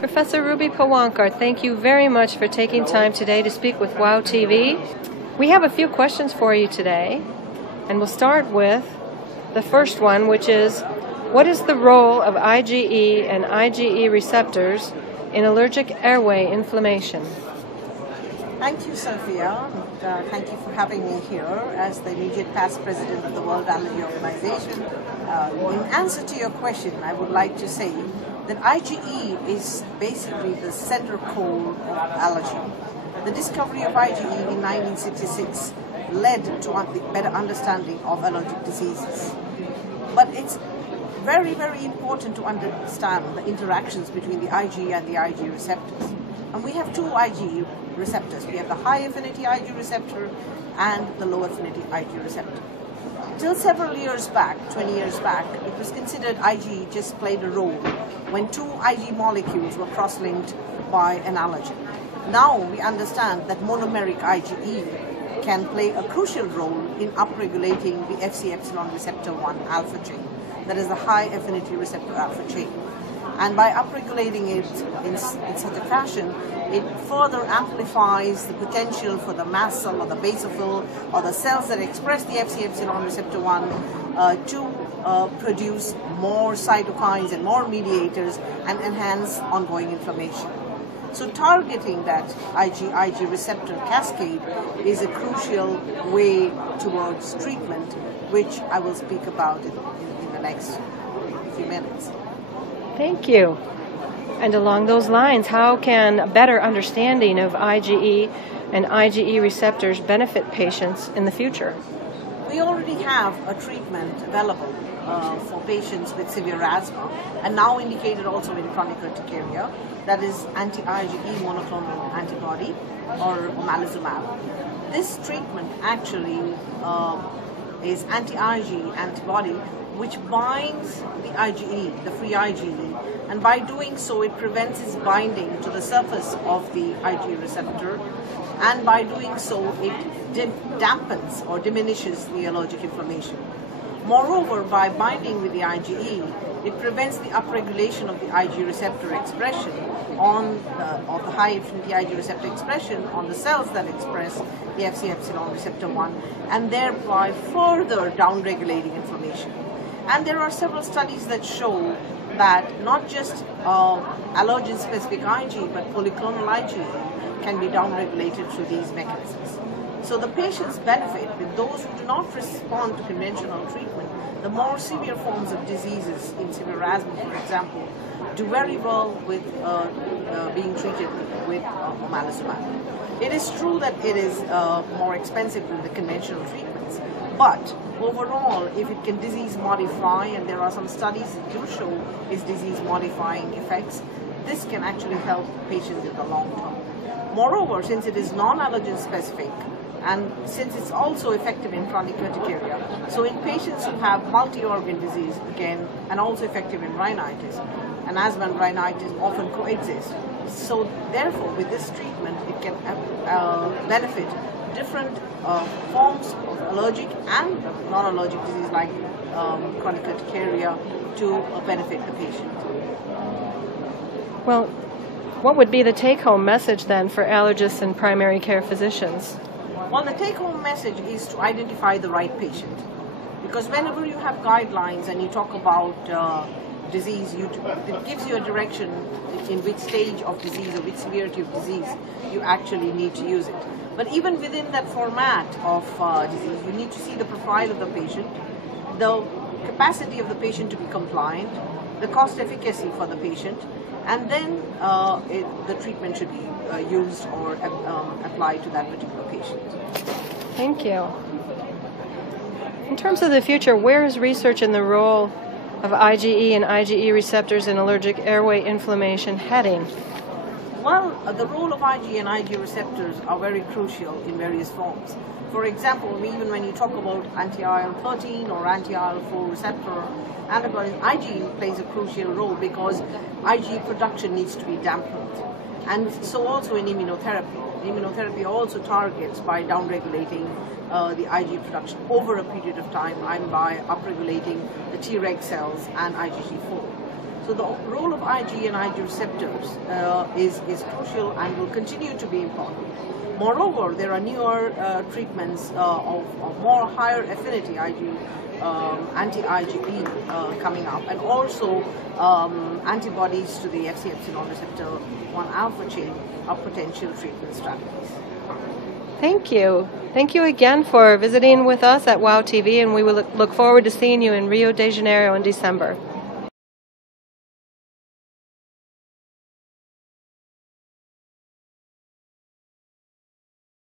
Professor Ruby Pawankar, thank you very much for taking time today to speak with WOW TV. We have a few questions for you today, and we'll start with the first one, which is, what is the role of IgE and IgE receptors in allergic airway inflammation? Thank you, Sophia. Thank you for having me here as the immediate past president of the World Allergy Organization. In answer to your question, I would like to say that IgE is basically the center core of allergy. The discovery of IgE in 1966 led to a better understanding of allergic diseases. But it's very, very important to understand the interactions between the IgE and the IgE receptors. And we have two IgE receptors. We have the high affinity IgE receptor and the low affinity IgE receptor. Till several years back, 20 years back, it was considered IgE just played a role when two IgE molecules were cross-linked by an allergen. Now we understand that monomeric IgE can play a crucial role in upregulating the Fc epsilon receptor 1 alpha chain, that is the high affinity receptor alpha chain. And by upregulating it in such a fashion, it further amplifies the potential for the mast cell or the basophil or the cells that express the Fc epsilon receptor 1 to produce more cytokines and more mediators and enhance ongoing inflammation. So targeting that IgE receptor cascade is a crucial way towards treatment, which I will speak about in the next few minutes. Thank you. And along those lines, how can a better understanding of IgE and IgE receptors benefit patients in the future? We already have a treatment available for patients with severe asthma, and now indicated also in chronic urticaria, that is anti-IgE monoclonal antibody or omalizumab. This treatment actually is anti-IgE antibody which binds the IgE, the free IgE, and by doing so it prevents its binding to the surface of the IgE receptor, and by doing so it dampens or diminishes the allergic inflammation. Moreover, by binding with the IgE, it prevents the upregulation of the IgE receptor expression of the high affinity IgE receptor expression on the cells that express the Fc epsilon receptor 1, and thereby further downregulating inflammation. And there are several studies that show that not just allergen-specific IgE, but polyclonal IgE can be downregulated through these mechanisms. So the patients benefit with those who do not respond to conventional treatment. The more severe forms of diseases, in severe asthma, for example, do very well with being treated with omalizumab. It is true that it is more expensive than the conventional treatments, but overall, if it can disease modify, and there are some studies that do show its disease modifying effects, this can actually help patients in the long term. Moreover, since it is non-allergen specific, and since it's also effective in chronic urticaria, so in patients who have multi-organ disease, again, and also effective in rhinitis, and asthma and rhinitis often coexist. So therefore, with this treatment, it can benefit different forms of allergic and non-allergic disease like chronic urticaria to benefit the patient. Well, what would be the take-home message then for allergists and primary care physicians? Well, the take-home message is to identify the right patient, because whenever you have guidelines and you talk about disease, it gives you a direction in which stage of disease or which severity of disease you actually need to use it. But even within that format of disease, you need to see the profile of the patient, the capacity of the patient to be compliant, the cost efficacy for the patient, and then the treatment should be used or applied to that particular patient. Thank you. In terms of the future, where is research in the role of IgE and IgE receptors in allergic airway inflammation heading? Well, the role of IgE and IgE receptors are very crucial in various forms. For example, even when you talk about anti-IL-13 or anti-IL-4 receptor antibodies, IgE plays a crucial role because IgE production needs to be dampened. And so also in immunotherapy. Immunotherapy also targets by downregulating the IgE production over a period of time and by upregulating the Treg cells and IgG4. So the role of IgE and IgE-Receptors is crucial and will continue to be important. Moreover, there are newer treatments of more higher affinity anti-IgE coming up, and also antibodies to the Fc epsilon receptor 1 alpha chain are potential treatment strategies. Thank you. Thank you again for visiting with us at WOW TV, and we will look forward to seeing you in Rio de Janeiro in December.